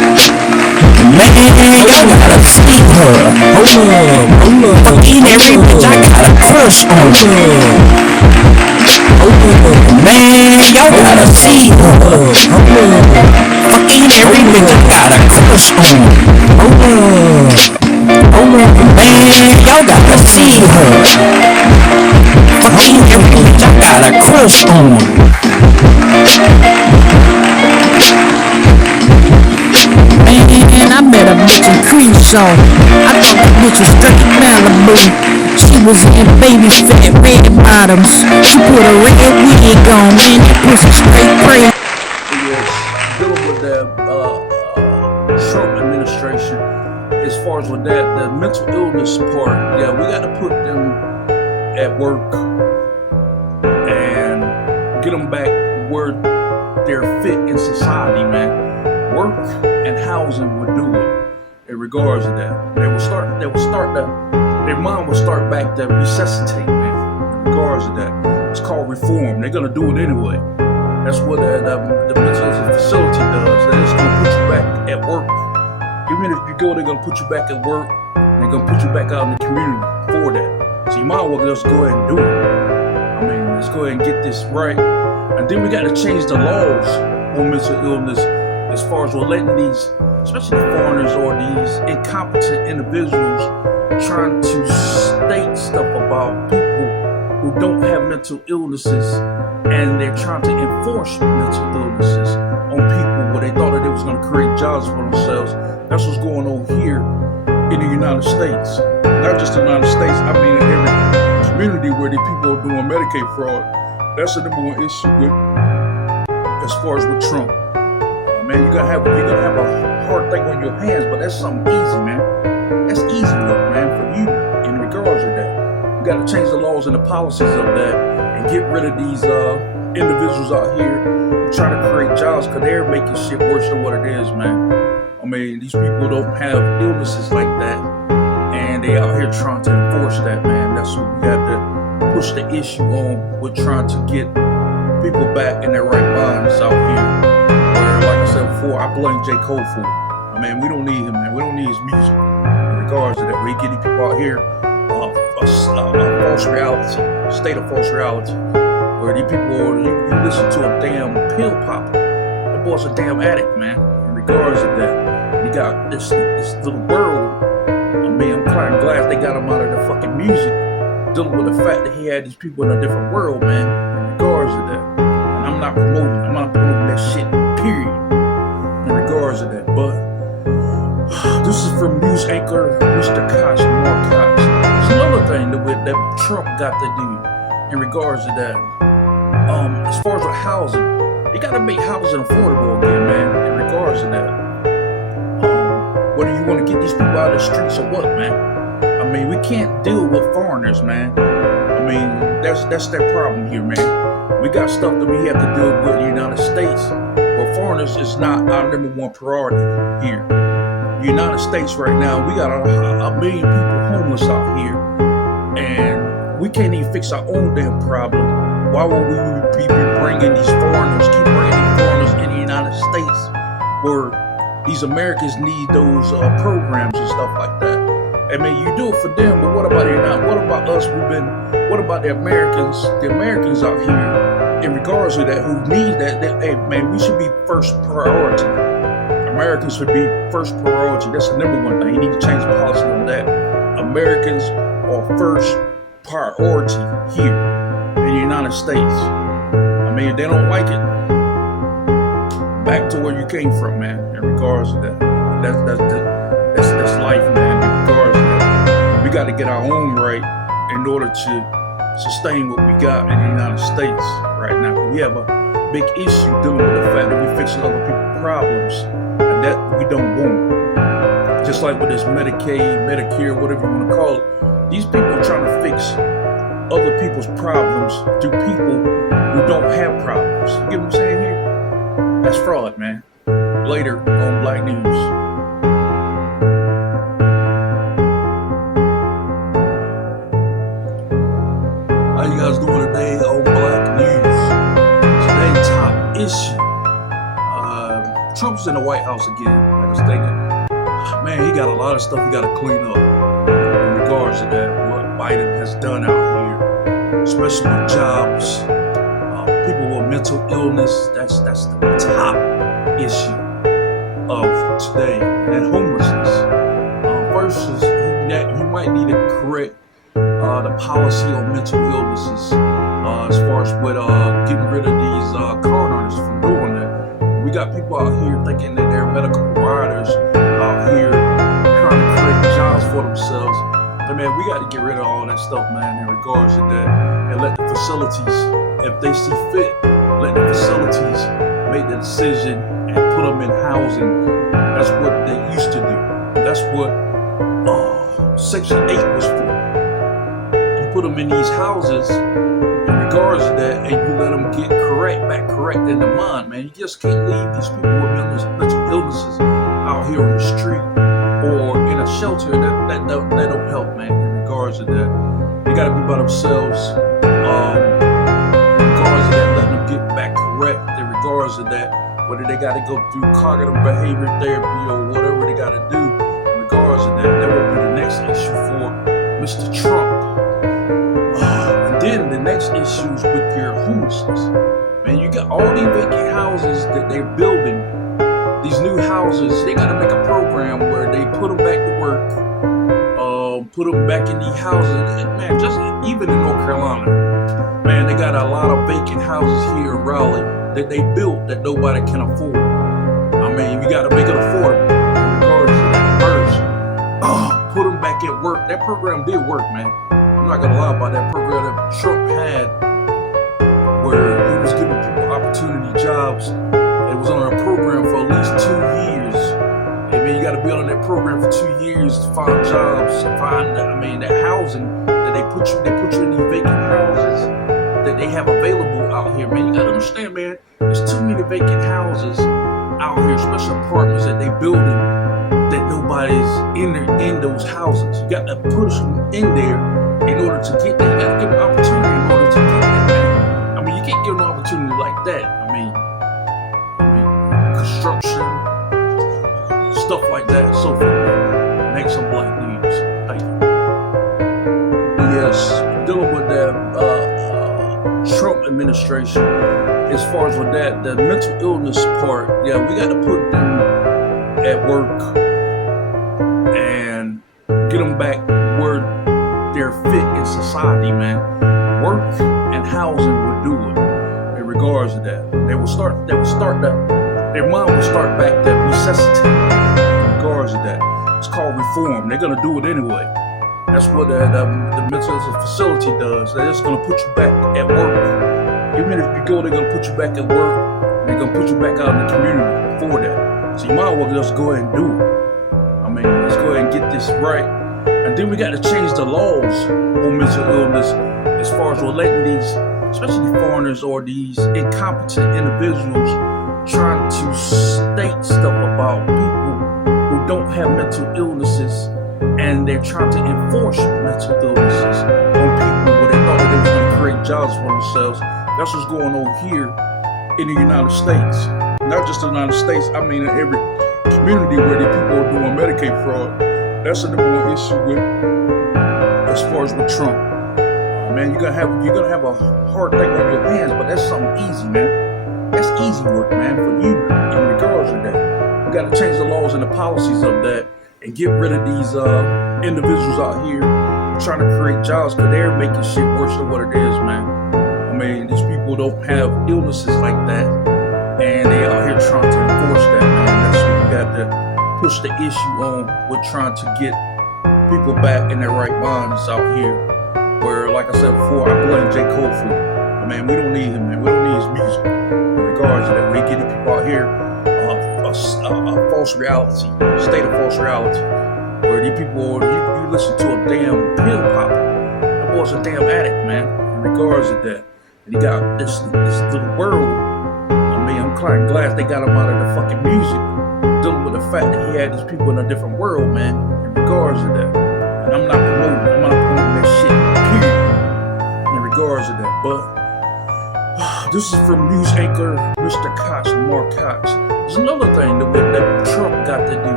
Man, y'all gotta see her. Fucking every bitch I got a crush on. Man, y'all gotta see her. Fucking every bitch I got a crush on. Man, y'all gotta see her. Fucking every bitch I got a crush on. Man, I met a bitch in Crenshaw. I thought that bitch was straight Malibu. She was in baby fat red bottoms. She put a red wig on, man, that pussy straight crazy. Yes, dealing with the Trump administration, as far as with that, the mental illness part, yeah, we got to put them at work and get them back where they're fit in society, man. Work and housing would do it in regards to that. Their mind will start back to resuscitate, man, in regards to that. It's called reform. They're gonna do it anyway. That's what the mental health facility does. They're just gonna put you back at work. Even if you go, they're gonna put you back at work. They're gonna put you back out in the community for that. So you might as well just go ahead and do it. I mean, let's go ahead and get this right. And then we gotta change the laws on mental illness, as far as we're letting these, especially the foreigners or these incompetent individuals, trying to state stuff about people who don't have mental illnesses, and they're trying to enforce mental illnesses on people where they thought that they was going to create jobs for themselves. That's what's going on here in the United States. Not just the United States, I mean in every community where the people are doing Medicaid fraud. That's the number one issue with, as far as with Trump. Man, you're gonna have a hard thing on your hands, but that's something easy, man. That's easy work, man, for you in regards to that. You gotta change the laws and the policies of that and get rid of these individuals out here trying to create jobs, because they're making shit worse than what it is, man. I mean, these people don't have illnesses like that, and they out here trying to enforce that, man. That's what we have to push the issue on. We're trying to get people back in their right minds out here. Like I said before, I blame J. Cole for it. I mean, we don't need him, man. We don't need his music in regards to that. We get these people out here a false reality, state of false reality, where these people, you listen to a damn pill popper. That boy's a damn addict, man, in regards to that. You got this little world. I mean, I'm kind of glad they got him out of the fucking music, dealing with the fact that he had these people in a different world, man, in regards to that. And I'm not promoting that shit, period, in regards to that. But this is from news anchor Mr. Koch, Lamar Koch. There's another thing that Trump got to do in regards to that. As far as with housing, you gotta make housing affordable again, man, in regards to that. Whether you want to get these people out of the streets or what, man. I mean, we can't deal with foreigners, man. I mean, that's their problem here, man. We got stuff that we have to deal with in the United States, but foreigners is not our number one priority here. The United States right now, we got a million people homeless out here, and we can't even fix our own damn problem. Why would we be bringing these foreigners, keep bringing these foreigners in the United States, where these Americans need those programs and stuff like that? I mean, you do it for them, but what about it now? What about us? What about the Americans out here in regards to that, who need that? Hey, man, we should be first priority. Americans should be first priority. That's the number one thing. You need to change the policy on that. Americans are first priority here in the United States. I mean, if they don't like it, back to where you came from, man, in regards to that. That's life, man, in regards to that. We got to get our own right in order to sustain what we got in the United States right now. We have a big issue dealing with the fact that we're fixing other people's problems, and that we don't want. Just like with this Medicaid, Medicare, whatever you want to call it, these people are trying to fix other people's problems through people who don't have problems. You get what I'm saying here? That's fraud, man. Later on Black News. How you guys doing today on Black News? Today's top issue. Trump's in the White House again. Like mistaken. Man, he got a lot of stuff he got to clean up in regards to that, what Biden has done out here, especially with jobs, people with mental illness. That's the top issue of today, and homelessness. Versus, he might need to correct the policy on mental illnesses as far as with getting rid of these coroners from doing that. We got people out here thinking that they're medical providers out here trying to create jobs for themselves. But man, we got to get rid of all that stuff, man, in regards to that, and let the facilities, if they see fit, let the facilities make the decision and put them in housing. That's what they used to do. That's what Section 8 was for. You put them in these houses in regards to that, and you let them get back correct in the mind, man. You just can't leave these people with mental illnesses out here on the street or in a shelter. That don't help, man, in regards to that. They got to be by themselves. In regards to that, letting them get back correct in regards to that. Whether they got to go through cognitive behavior therapy or whatever they got to do in regards to that. That will be the next issue for Mr. Trump. And then the next issue is with your homelessness. Man, you got all these vacant houses that they're building. These new houses, they got to make a program where they put them back to work, put them back in these houses. And man, just even in North Carolina, man, they got a lot of vacant houses here in Raleigh that they built that nobody can afford. I mean, you got to make it affordable in regards to that first. Put them back at work. That program did work, man. I'm not going to lie about that program that Trump had where he was giving people opportunity jobs. It was on a program for at least 2 years. I mean, you got to be on that program for 2 years to find jobs, that housing that they put you in these vacant houses that they have available out here, man. You got to understand, man, there's too many vacant houses out here, especially apartments that they building that nobody's in those houses. You got to push them in there in order to get there. You got to give them an opportunity in order to get there, man. I mean, you can't give them an opportunity like that. I mean, construction, stuff like that, and so forth. Make some black news. Thank you. Yes, dealing with that Trump administration, as far as with that, the mental illness part, yeah, we got to put them at work and get them back where they're fit in society, man. Work and housing would do it in regards to that. Their mind will start back to resuscitate in regards to that. It's called reform. They're going to do it anyway. That's what the mental health facility does. They're just going to put you back at work. Even if you go, they're going to put you back at work. They're going to put you back out in the community for that. So you might as well just go ahead and do it. I mean, let's go ahead and get this right. And then we got to change the laws on mental illness as far as we're letting these, especially foreigners or these incompetent individuals trying to state stuff about people who don't have mental illnesses, and they're trying to enforce mental illnesses on people where they thought that they was going to create jobs for themselves. That's what's going on here in the United States. Not just the United States, I mean in every community where the people are doing Medicaid fraud. That's the number one issue with, as far as with Trump. Man, you're gonna have a hard thing on your hands, but that's something easy, man. That's easy work, man, for you in regards to that. You got to change the laws and the policies of that and get rid of these individuals out here trying to create jobs, because they're making shit worse than what it is, man. I mean, these people don't have illnesses like that, and they out here trying to enforce that, man. That's what we got to push the issue on with, trying to get people back in their right minds out here. Where, like I said before, I blame J. Cole for it. I mean, we don't need him, man. We don't need his music. In regards to that, we getting people out here a false reality, state of false reality, where these people, you listen to a damn pill popper. That boy's a damn addict, man. In regards to that, and he got this little world. I mean, I'm kind of glad they got him out of the fucking music, dealing with the fact that he had these people in a different world, man. In regards to that, and I'm not promoting that shit. In regards to that, but this is from news anchor Mr. Cox, Lamar Cox. There's another thing that Trump got to do.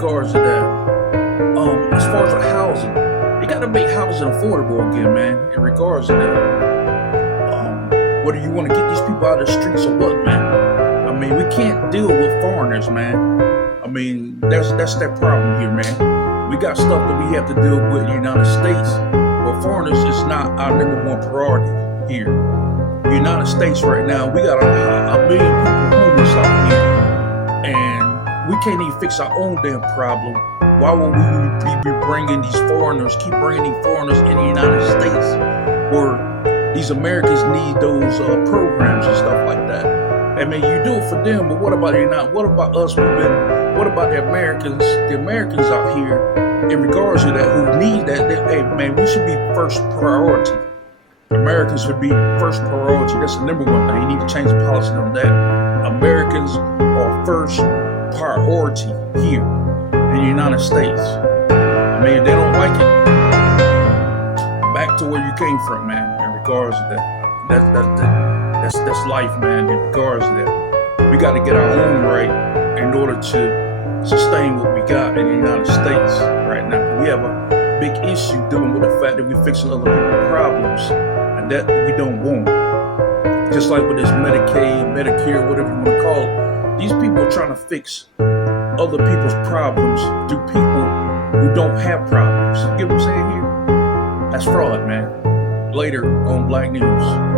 regards to that. As far as the housing, they gotta make housing affordable again, man. In regards to that, whether you want to get these people out of the streets or what, man. I mean, we can't deal with foreigners, man. I mean, that's that problem here, man. We got stuff that we have to deal with in the United States, but foreigners is not our #1 priority here. The United States right now, we got a million people homeless out here, and we can't even fix our own damn problem. Why would we be bringing these foreigners, keep bringing these foreigners in the United States, where these Americans need those programs and stuff like that? I mean, you do it for them, but what about what about us? What about the Americans out here in regards to that who need that? Hey, man, we should be first priority. Americans should be first priority. That's the #1 thing. You need to change the policy on that. Americans are first priority here in the United States. I mean, if they don't like it, back to where you came from, man. In regards to that, that's life, man. In regards to that, we got to get our own right in order to sustain what we got in the United States right now. We have a big issue dealing with the fact that we're fixing other people's problems, and that we don't want. Just like with this Medicaid, Medicare, whatever you want to call it, these people are trying to fix other people's problems through people who don't have problems. You get what I'm saying here? That's fraud, man. Later on Black News.